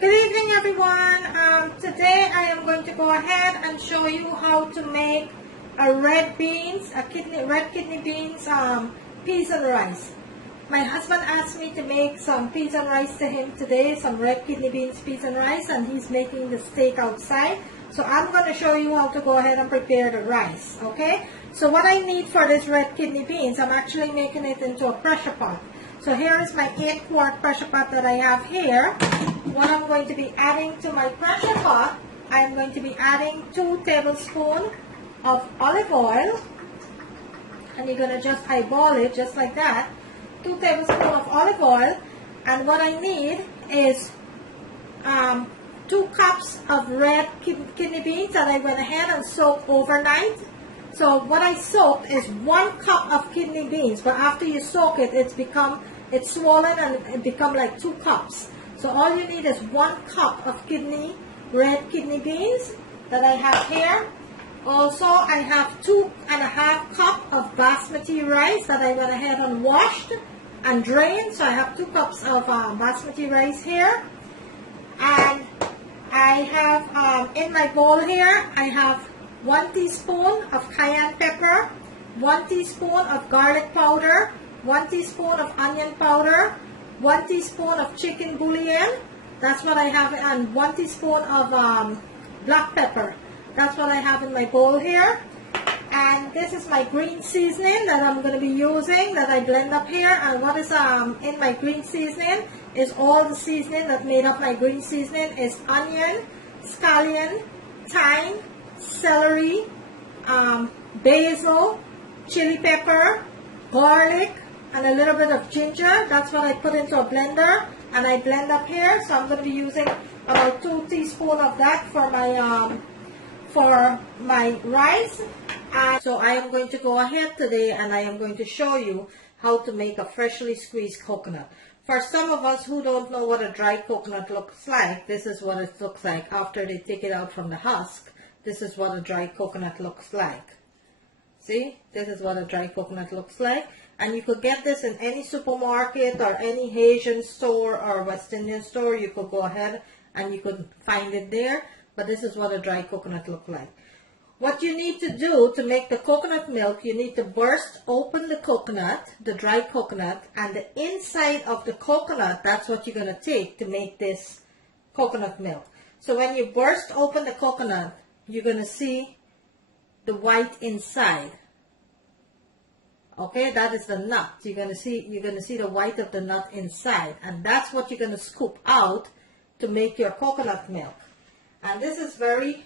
Good evening, everyone. Today I am going to go ahead and show you how to make a red kidney beans, peas and rice. My husband asked me to make some peas and rice to him today, some red kidney beans, peas and rice, and he's making the steak outside. So I'm going to show you how to go ahead and prepare the rice, okay? So what I need for this red kidney beans, I'm actually making it into a pressure pot. So here is my 8-quart pressure pot that I have here. What I'm going to be adding to my pressure pot, I'm going to be adding 2 tablespoons of olive oil. And you're going to just eyeball it just like that. 2 tablespoons of olive oil. And what I need is 2 cups of red kidney beans that I went ahead and soaked overnight. So what I soaked is 1 cup of kidney beans, but after you soak it, it's swollen and it become like 2 cups. So all you need is 1 cup of red kidney beans that I have here. Also, I have 2.5 cups of basmati rice that I went ahead and washed and drained. So I have 2 cups of basmati rice here. And I have, in my bowl here, I have 1 teaspoon of cayenne pepper, 1 teaspoon of garlic powder, 1 teaspoon of onion powder, 1 teaspoon of chicken bouillon, that's what I have, and 1 teaspoon of black pepper. That's what I have in my bowl here. And this is my green seasoning that I'm going to be using, that I blend up here. And what is in my green seasoning is all the seasoning that made up my green seasoning is onion, scallion, thyme, celery, basil, chili pepper, garlic, and a little bit of ginger. That's what I put into a blender and I blend up here. So I'm going to be using about 2 teaspoons of that for my rice. And so I am going to go ahead today and I am going to show you how to make a freshly squeezed coconut. For some of us who don't know what a dry coconut looks like, this is what it looks like after they take it out from the husk. This is what a dry coconut looks like. See, this is what a dry coconut looks like. And you could get this in any supermarket or any Asian store or West Indian store. You could go ahead and you could find it there. But this is what a dry coconut looks like. What you need to do to make the coconut milk, you need to burst open the coconut, the dry coconut, and the inside of the coconut, that's what you're going to take to make this coconut milk. So when you burst open the coconut, you're going to see the white inside. Okay, that is the nut. You're going to see the white of the nut inside, and that's what you're going to scoop out to make your coconut milk. And this is very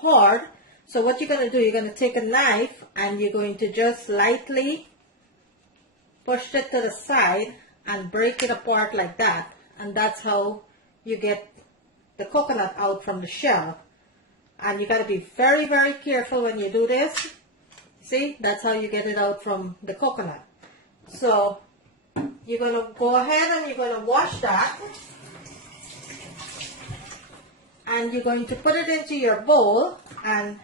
hard. So what you're going to do, you're going to take a knife and you're going to just lightly push it to the side and break it apart like that. And that's how you get the coconut out from the shell. And you got to be very, very careful when you do this. See, that's how you get it out from the coconut. So you're going to go ahead and you're going to wash that. And you're going to put it into your bowl and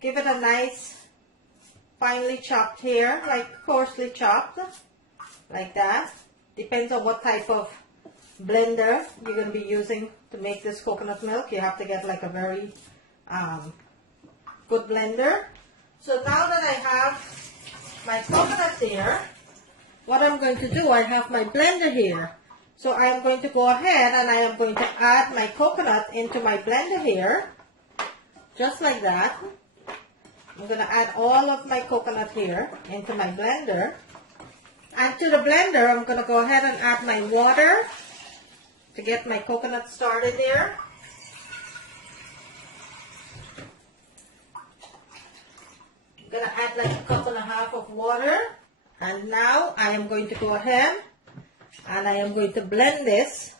give it a nice finely chopped here, like coarsely chopped, like that. Depends on what type of blender you're going to be using to make this coconut milk. You have to get like a very good blender. So now that I have my coconut there, what I'm going to do, I have my blender here. So I am going to go ahead and I am going to add my coconut into my blender here, just like that. I'm going to add all of my coconut here into my blender. And to the blender, I'm going to go ahead and add my water to get my coconut started there. I'm going to add like 1.5 cups of water. And now I am going to go ahead and I am going to blend this.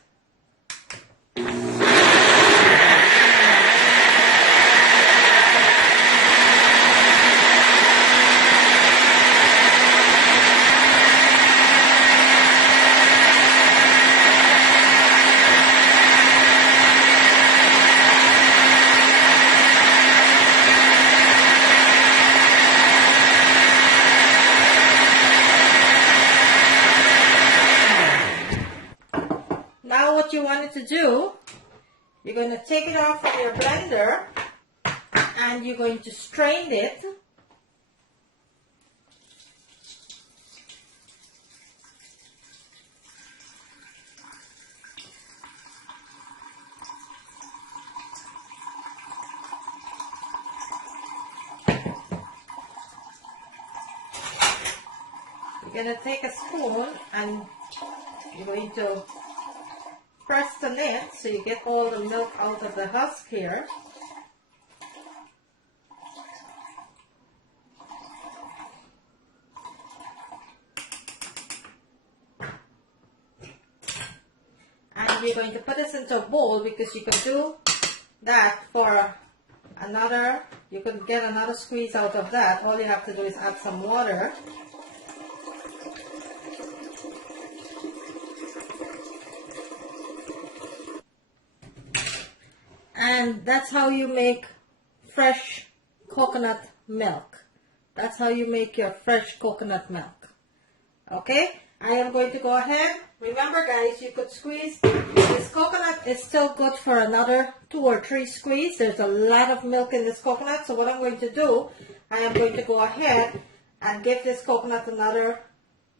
Now what you wanted to do You're going to take it off from your blender and you're going to strain it. You're going to take a spoon and you're going to press the lid so you get all the milk out of the husk here. And you're going to put this into a bowl because you could do that for another, you could get another squeeze out of that. All you have to do is add some water. And that's how you make fresh coconut milk. That's how you make your fresh coconut milk. Okay, I am going to go ahead. Remember guys, you could squeeze. This coconut is still good for another 2 or 3 squeeze. There's a lot of milk in this coconut. So what I'm going to do, I am going to go ahead and give this coconut another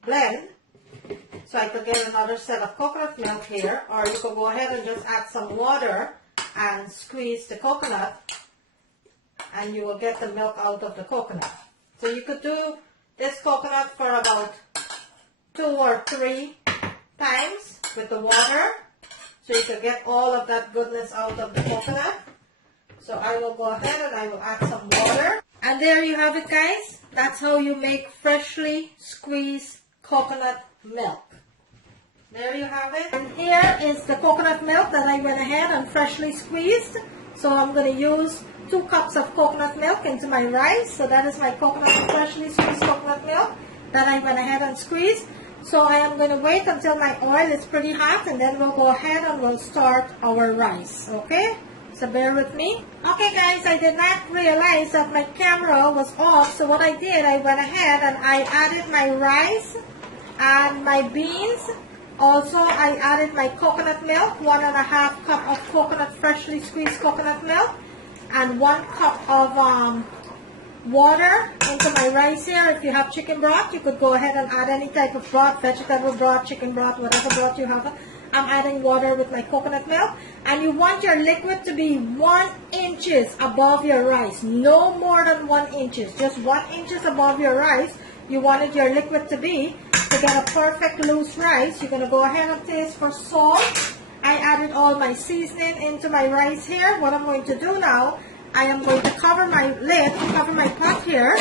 blend. So I could get another set of coconut milk here. Or you could go ahead and just add some water and squeeze the coconut and you will get the milk out of the coconut. So you could do this coconut for about 2 or 3 times with the water so you could get all of that goodness out of the coconut. So I will go ahead and I will add some water. And there you have it guys. That's how you make freshly squeezed coconut milk. There you have it. And here is the coconut milk that I went ahead and freshly squeezed. So I'm going to use 2 cups of coconut milk into my rice. So that is my freshly squeezed coconut milk that I went ahead and squeezed. So I am going to wait until my oil is pretty hot and then we'll go ahead and we'll start our rice. Okay? So bear with me. Okay guys, I did not realize that my camera was off. So what I did, I went ahead and I added my rice and my beans. Also, I added my coconut milk, 1.5 cup of coconut, freshly squeezed coconut milk, and 1 cup of water into my rice here. If you have chicken broth, you could go ahead and add any type of broth, vegetable broth, chicken broth, whatever broth you have. I'm adding water with my coconut milk. And you want your liquid to be 1 inch above your rice. No more than 1 inch. Just 1 inch above your rice. You wanted your liquid to be. To get a perfect loose rice, you're going to go ahead and taste for salt. I added all my seasoning into my rice here. What I'm going to do now, I am going to cover my lid, cover my pot here.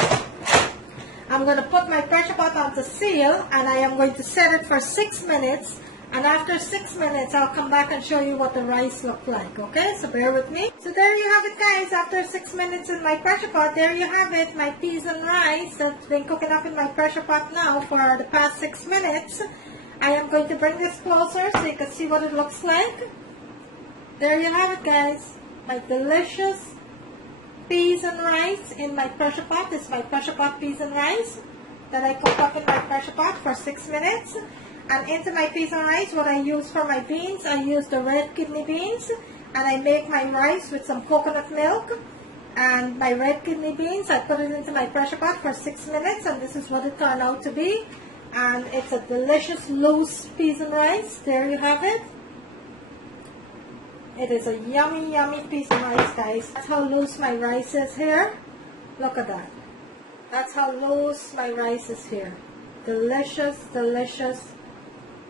I'm going to put my pressure pot on the seal and I am going to set it for 6 minutes. And after 6 minutes, I'll come back and show you what the rice look like. Okay, so bear with me. So there you have it guys. After 6 minutes in my pressure pot, there you have it. My peas and rice that's been cooking up in my pressure pot now for the past 6 minutes. I am going to bring this closer so you can see what it looks like. There you have it guys. My delicious peas and rice in my pressure pot. This is my pressure pot peas and rice that I cooked up in my pressure pot for 6 minutes. And into my peas and rice, what I use for my beans, I use the red kidney beans. And I make my rice with some coconut milk. And my red kidney beans, I put it into my pressure pot for 6 minutes. And this is what it turned out to be. And it's a delicious loose peas and rice. There you have it. It is a yummy, yummy peas and rice, guys. That's how loose my rice is here. Look at that. That's how loose my rice is here. Delicious, delicious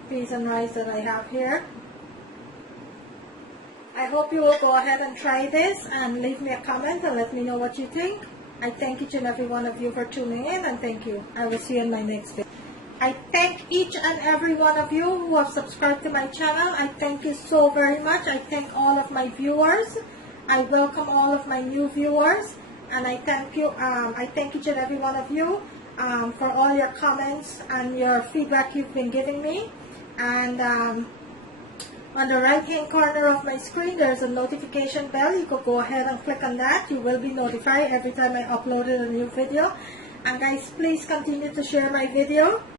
peas and rice that I have here. I hope you will go ahead and try this and leave me a comment and let me know what you think. I thank each and every one of you for tuning in and thank you. I will see you in my next video. I thank each and every one of you who have subscribed to my channel. I thank you so very much. I thank all of my viewers. I welcome all of my new viewers and I thank you. I thank each and every one of you for all your comments and your feedback you've been giving me. And on the right hand corner of my screen there's a notification bell. You could go ahead and click on that. You will be notified every time I upload a new video. And guys, please continue to share my video.